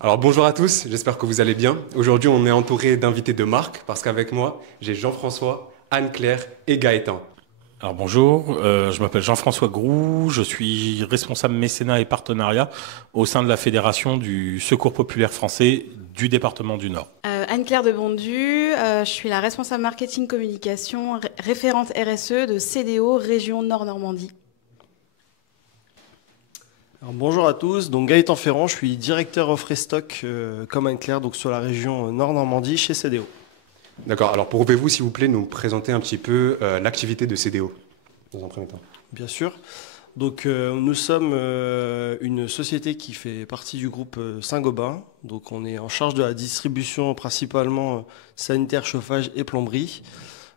Alors bonjour à tous, j'espère que vous allez bien. Aujourd'hui, on est entouré d'invités de marque parce qu'avec moi, j'ai Jean-François, Anne-Claire et Gaëtan. Alors bonjour, je m'appelle Jean-François Groux, je suis responsable mécénat et partenariat au sein de la Fédération du Secours populaire français du département du Nord. Anne-Claire de Bondu, je suis la responsable marketing communication, référente RSE de CDO Région Nord-Normandie. Alors, bonjour à tous, donc Gaëtan Ferrand, je suis directeur offre et stock comme Anne-Claire, donc sur la région Nord-Normandie chez CDO. D'accord, alors pouvez-vous s'il vous plaît nous présenter un petit peu l'activité de CDO dans un premier temps? Bien sûr. Donc nous sommes une société qui fait partie du groupe Saint-Gobain. Donc on est en charge de la distribution principalement sanitaire, chauffage et plomberie.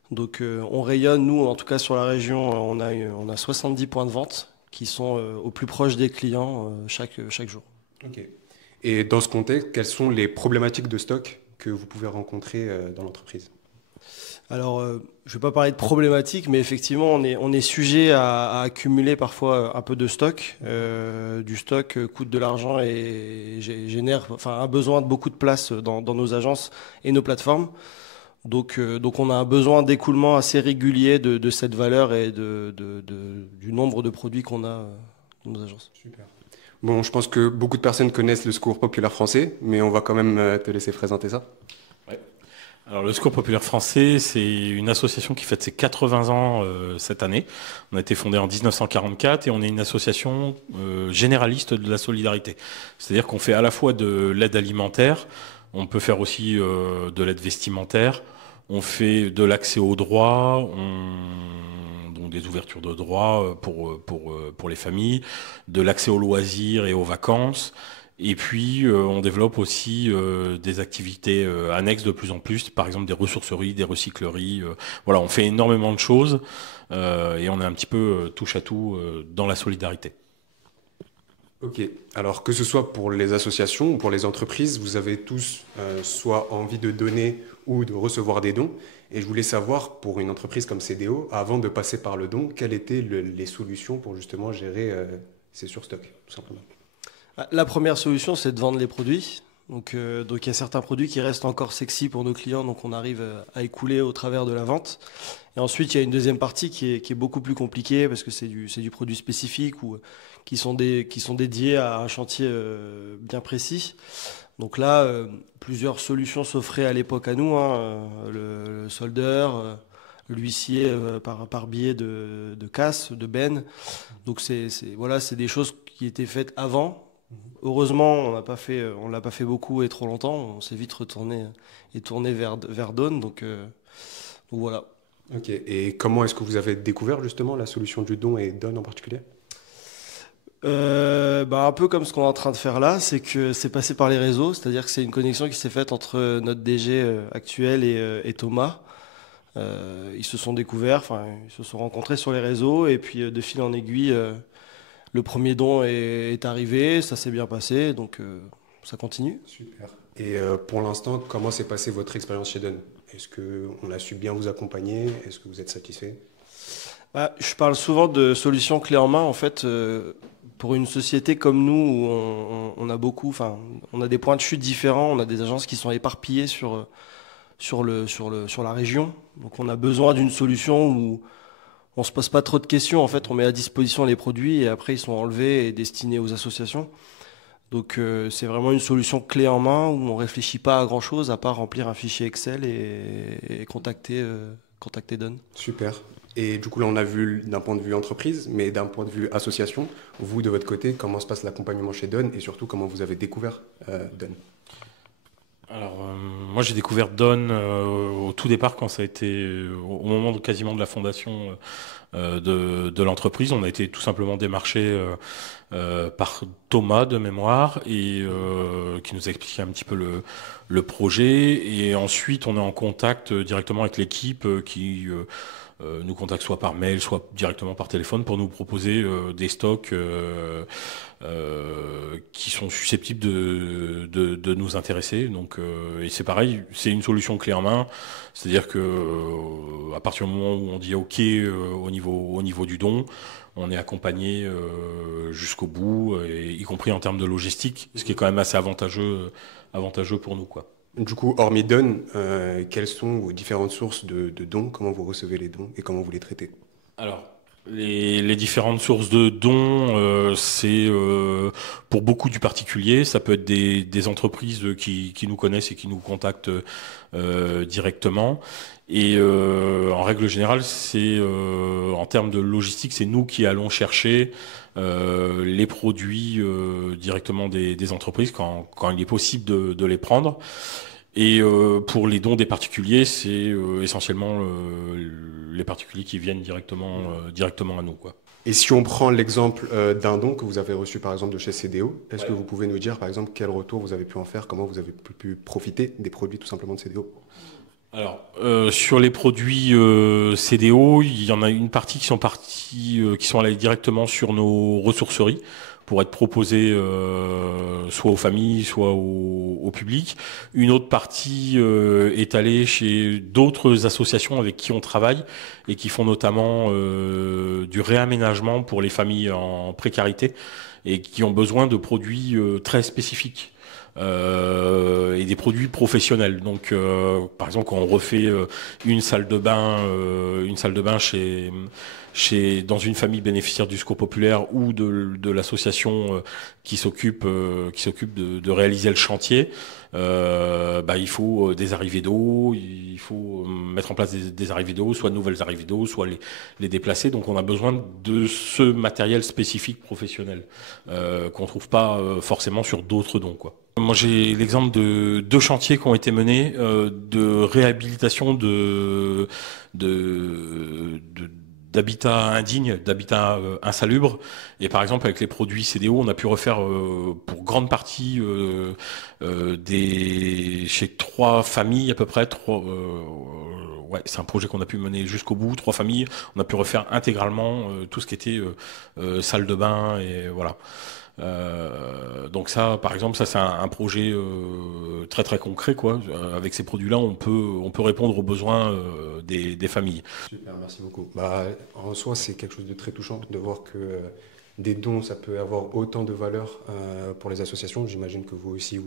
Donc on rayonne, nous en tout cas sur la région, on a 70 points de vente qui sont au plus proche des clients chaque jour. Ok. Et dans ce contexte, quelles sont les problématiques de stock que vous pouvez rencontrer dans l'entreprise? Alors, je ne vais pas parler de problématique, mais effectivement, on est sujet à accumuler parfois un peu de stock. Du stock coûte de l'argent et génère, enfin, un besoin de beaucoup de place dans nos agences et nos plateformes. Donc on a un besoin d'écoulement assez régulier de cette valeur et du nombre de produits qu'on a dans nos agences. Super. Bon, je pense que beaucoup de personnes connaissent le Secours populaire français, mais on va quand même te laisser présenter ça. Ouais. Alors le Secours populaire français, c'est une association qui fête ses 80 ans cette année. On a été fondé en 1944 et on est une association généraliste de la solidarité. C'est-à-dire qu'on fait à la fois de l'aide alimentaire, on peut faire aussi de l'aide vestimentaire, on fait de l'accès aux droits, donc des ouvertures de droits pour les familles, de l'accès aux loisirs et aux vacances. Et puis, on développe aussi des activités annexes de plus en plus, par exemple des ressourceries, des recycleries. Voilà, on fait énormément de choses et on est un petit peu touche à tout dans la solidarité. Ok, alors que ce soit pour les associations ou pour les entreprises, vous avez tous soit envie de donner ou de recevoir des dons. Et je voulais savoir, pour une entreprise comme CDO, avant de passer par le don, quelles étaient les solutions pour justement gérer ces surstocks, tout simplement. La première solution, c'est de vendre les produits. Donc il y a certains produits qui restent encore sexy pour nos clients, donc on arrive à écouler au travers de la vente. Et ensuite, il y a une deuxième partie qui est beaucoup plus compliquée parce que c'est du produit spécifique ou qui sont dédiés à un chantier bien précis. Donc là, plusieurs solutions s'offraient à l'époque à nous, hein, le soldeur, l'huissier par biais de casse, de benne. Donc voilà, c'est des choses qui étaient faites avant. Heureusement, on l'a pas fait beaucoup et trop longtemps. On s'est vite retourné et tourné vers Dawn. Donc voilà. Ok, et comment est-ce que vous avez découvert justement la solution du don et Don en particulier? Un peu comme ce qu'on est en train de faire là, c'est que c'est passé par les réseaux, c'est-à-dire que c'est une connexion qui s'est faite entre notre DG actuel et Thomas. Ils se sont découverts, enfin ils se sont rencontrés sur les réseaux et puis de fil en aiguille, le premier don est arrivé, ça s'est bien passé, donc ça continue. Super. Et pour l'instant, comment s'est passée votre expérience chez Don? Est-ce qu'on a su bien vous accompagner? Est-ce que vous êtes satisfait? Je parle souvent de solutions clés en main. En fait, pour une société comme nous, où on a beaucoup, enfin, on a des points de chute différents, on a des agences qui sont éparpillées sur la région. Donc, on a besoin d'une solution où on se pose pas trop de questions. En fait, on met à disposition les produits et après, ils sont enlevés et destinés aux associations. Donc, c'est vraiment une solution clé en main où on réfléchit pas à grand chose à part remplir un fichier Excel et contacter Don. Super. Et du coup, là, on a vu d'un point de vue entreprise, mais d'un point de vue association, vous, de votre côté, comment se passe l'accompagnement chez Don et surtout comment vous avez découvert Don? Alors, moi, j'ai découvert Don au tout départ, quand ça a été au moment quasiment de la fondation de l'entreprise. On a été tout simplement démarché par Thomas de mémoire et qui nous a expliqué un petit peu le projet. Et ensuite, on est en contact directement avec l'équipe qui nous contacte soit par mail, soit directement par téléphone pour nous proposer des stocks qui sont susceptibles de nous intéresser. Donc, et c'est pareil, c'est une solution clé en main. C'est-à-dire que à partir du moment où on dit OK au niveau du don, on est accompagné jusqu'au bout, y compris en termes de logistique, ce qui est quand même assez avantageux pour nous, quoi. Du coup, hormis Don, quelles sont vos différentes sources de dons? Comment vous recevez les dons et comment vous les traitez? Alors, les différentes sources de dons, c'est pour beaucoup du particulier. Ça peut être des entreprises qui nous connaissent et qui nous contactent directement. Et en règle générale, c'est en termes de logistique, c'est nous qui allons chercher les produits directement des entreprises quand il est possible de les prendre. Et pour les dons des particuliers, c'est essentiellement les particuliers qui viennent directement à nous, quoi. Et si on prend l'exemple d'un don que vous avez reçu par exemple de chez CDO, est-ce que vous pouvez nous dire par exemple quel retour vous avez pu en faire, comment vous avez pu profiter des produits tout simplement de CDO? Alors, sur les produits CDO, il y en a une partie qui sont allés directement sur nos ressourceries pour être proposés soit aux familles, soit au public. Une autre partie est allée chez d'autres associations avec qui on travaille et qui font notamment du réaménagement pour les familles en précarité et qui ont besoin de produits très spécifiques. Et des produits professionnels. Donc, par exemple, quand on refait une salle de bain dans une famille bénéficiaire du Secours populaire ou de l'association qui s'occupe de réaliser le chantier, il faut des arrivées d'eau, il faut mettre en place des arrivées d'eau, soit de nouvelles arrivées d'eau, soit les déplacer. Donc on a besoin de ce matériel spécifique professionnel qu'on trouve pas forcément sur d'autres dons, quoi. Moi, j'ai l'exemple de 2 chantiers qui ont été menés de réhabilitation d'habitats indignes, d'habitats insalubres. Et par exemple, avec les produits CDO, on a pu refaire pour grande partie chez 3 familles à peu près. C'est un projet qu'on a pu mener jusqu'au bout. 3 familles, on a pu refaire intégralement tout ce qui était salle de bain et voilà. Donc ça, par exemple, ça c'est un projet très très concret, quoi. Avec ces produits-là, on peut répondre aux besoins des familles. Super, merci beaucoup. En soi, c'est quelque chose de très touchant de voir que des dons, ça peut avoir autant de valeur pour les associations. J'imagine que vous aussi,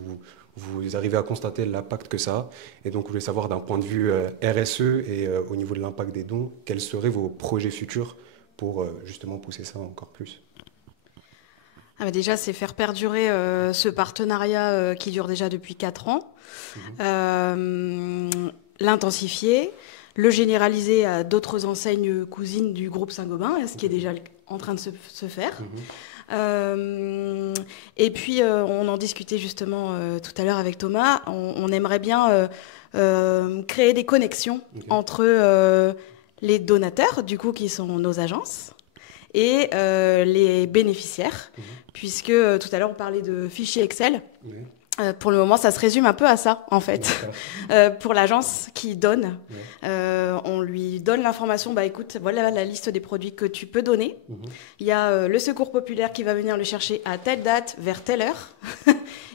vous arrivez à constater l'impact que ça a. Et donc, je voulais savoir d'un point de vue RSE et au niveau de l'impact des dons, quels seraient vos projets futurs pour justement pousser ça encore plus? Déjà, c'est faire perdurer ce partenariat qui dure déjà depuis 4 ans, l'intensifier, le généraliser à d'autres enseignes cousines du groupe Saint-Gobain, ce qui est déjà en train de se faire. Et puis, on en discutait justement tout à l'heure avec Thomas, on aimerait bien créer des connexions entre les donateurs, du coup, qui sont nos agences, et les bénéficiaires, puisque tout à l'heure on parlait de fichiers Excel. Pour le moment, ça se résume un peu à ça, en fait. Pour l'agence qui donne, on lui donne l'information, écoute, voilà la liste des produits que tu peux donner. Il y a le Secours populaire qui va venir le chercher à telle date, vers telle heure.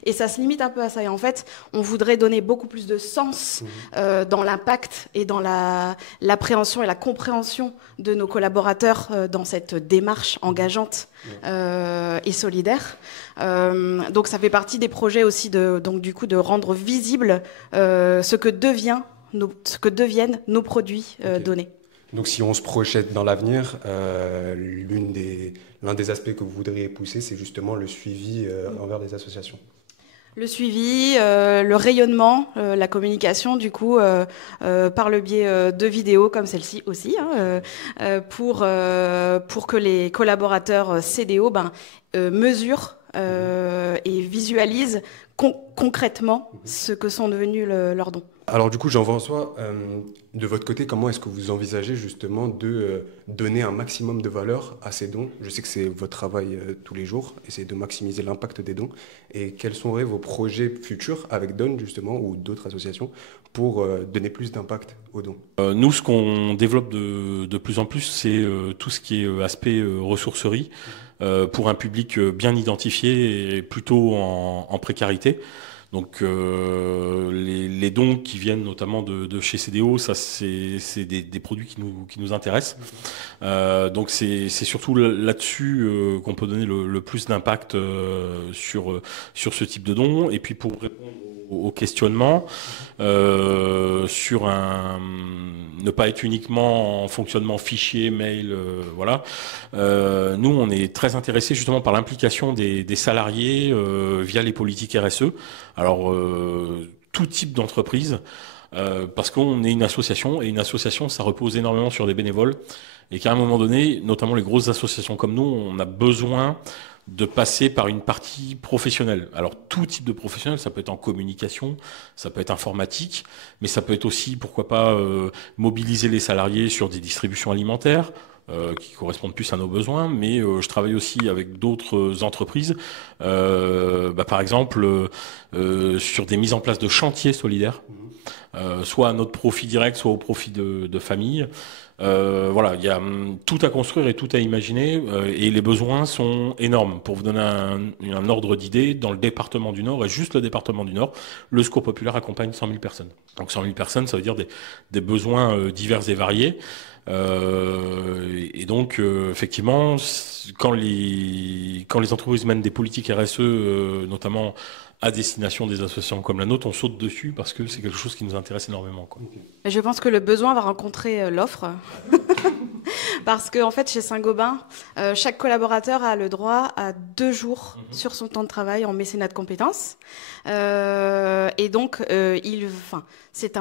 Et ça se limite un peu à ça. Et en fait, on voudrait donner beaucoup plus de sens dans l'impact et dans l'appréhension et la compréhension de nos collaborateurs dans cette démarche engageante et solidaire. Donc ça fait partie des projets aussi de rendre visible ce que deviennent nos produits donnés. Donc si on se projette dans l'avenir, l'un des aspects que vous voudriez pousser, c'est justement le suivi envers des associations. Le suivi, le rayonnement, la communication, du coup, par le biais de vidéos comme celle-ci aussi, pour que les collaborateurs CDO mesurent et visualisent concrètement ce que sont devenus leurs dons. Alors du coup, Jean-François, de votre côté, comment est-ce que vous envisagez justement de donner un maximum de valeur à ces dons? Je sais que c'est votre travail tous les jours, essayer de maximiser l'impact des dons. Et quels seraient vos projets futurs avec Don justement ou d'autres associations pour donner plus d'impact aux dons? Nous, ce qu'on développe de plus en plus, c'est tout ce qui est aspect ressourcerie pour un public bien identifié et plutôt en précarité. Donc les dons qui viennent notamment de chez CDO, ça c'est des produits qui nous intéressent. Donc c'est surtout là-dessus qu'on peut donner le plus d'impact sur ce type de dons. Et puis pour répondre au questionnement sur ne pas être uniquement en fonctionnement fichier, mail, voilà. Nous, on est très intéressés justement par l'implication des salariés via les politiques RSE. Alors, tout type d'entreprise, parce qu'on est une association, et une association, ça repose énormément sur des bénévoles, et qu'à un moment donné, notamment les grosses associations comme nous, on a besoin de passer par une partie professionnelle. Alors, tout type de professionnel, ça peut être en communication, ça peut être informatique, mais ça peut être aussi, pourquoi pas, mobiliser les salariés sur des distributions alimentaires, qui correspondent plus à nos besoins, mais je travaille aussi avec d'autres entreprises, par exemple, sur des mises en place de chantiers solidaires, soit à notre profit direct, soit au profit de familles. Voilà, il y a tout à construire et tout à imaginer, et les besoins sont énormes. Pour vous donner un ordre d'idée, dans le département du Nord, et juste le département du Nord, le Secours populaire accompagne 100 000 personnes. Donc 100 000 personnes, ça veut dire des besoins divers et variés. Et donc, effectivement, quand les entreprises mènent des politiques RSE, notamment à destination des associations comme la nôtre, on saute dessus parce que c'est quelque chose qui nous intéresse énormément, quoi. Je pense que le besoin va rencontrer l'offre. Parce qu'en fait, chez Saint-Gobain, chaque collaborateur a le droit à 2 jours sur son temps de travail en mécénat de compétences. Et donc, c'est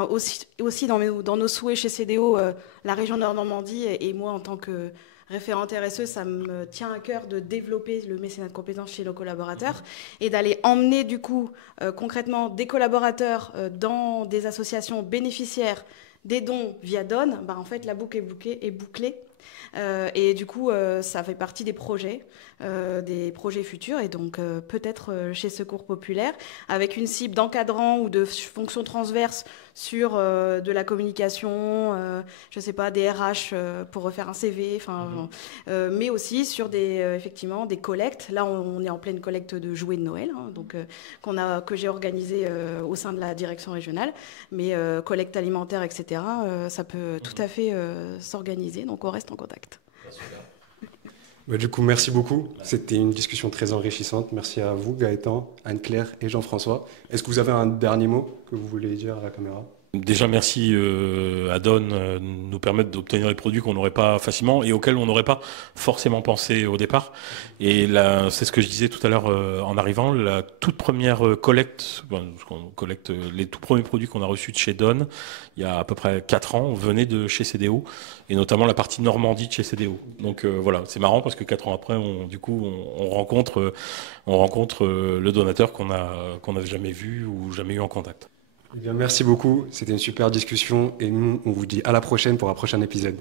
aussi dans nos souhaits chez CDO, la région Nord-Normandie, et moi, en tant que référente RSE, ça me tient à cœur de développer le mécénat de compétences chez nos collaborateurs et d'aller emmener du coup concrètement des collaborateurs dans des associations bénéficiaires des dons via Donne. En fait, la boucle est bouclée. Et du coup, ça fait partie des projets futurs, et donc peut-être chez Secours Populaire, avec une cible d'encadrant ou de fonctions transverses sur de la communication, je sais pas, des RH pour refaire un CV, mais aussi sur effectivement des collectes. Là, on est en pleine collecte de jouets de Noël, donc que j'ai organisé au sein de la direction régionale, mais collecte alimentaire, etc. Ça peut tout à fait s'organiser, donc on reste en contact. Du coup, merci beaucoup. C'était une discussion très enrichissante. Merci à vous, Gaëtan, Anne-Claire et Jean-François. Est-ce que vous avez un dernier mot que vous voulez dire à la caméra ? Déjà, merci à Donne de nous permettre d'obtenir les produits qu'on n'aurait pas facilement et auxquels on n'aurait pas forcément pensé au départ. Et là, c'est ce que je disais tout à l'heure en arrivant, la toute première collecte, les tout premiers produits qu'on a reçus de chez Donne, il y a à peu près 4 ans, venaient de chez CDO, et notamment la partie Normandie de chez CDO. Donc voilà, c'est marrant parce que 4 ans après, on rencontre le donateur qu'on n'avait jamais vu ou jamais eu en contact. Eh bien, merci beaucoup, c'était une super discussion, et nous, on vous dit à la prochaine pour un prochain épisode.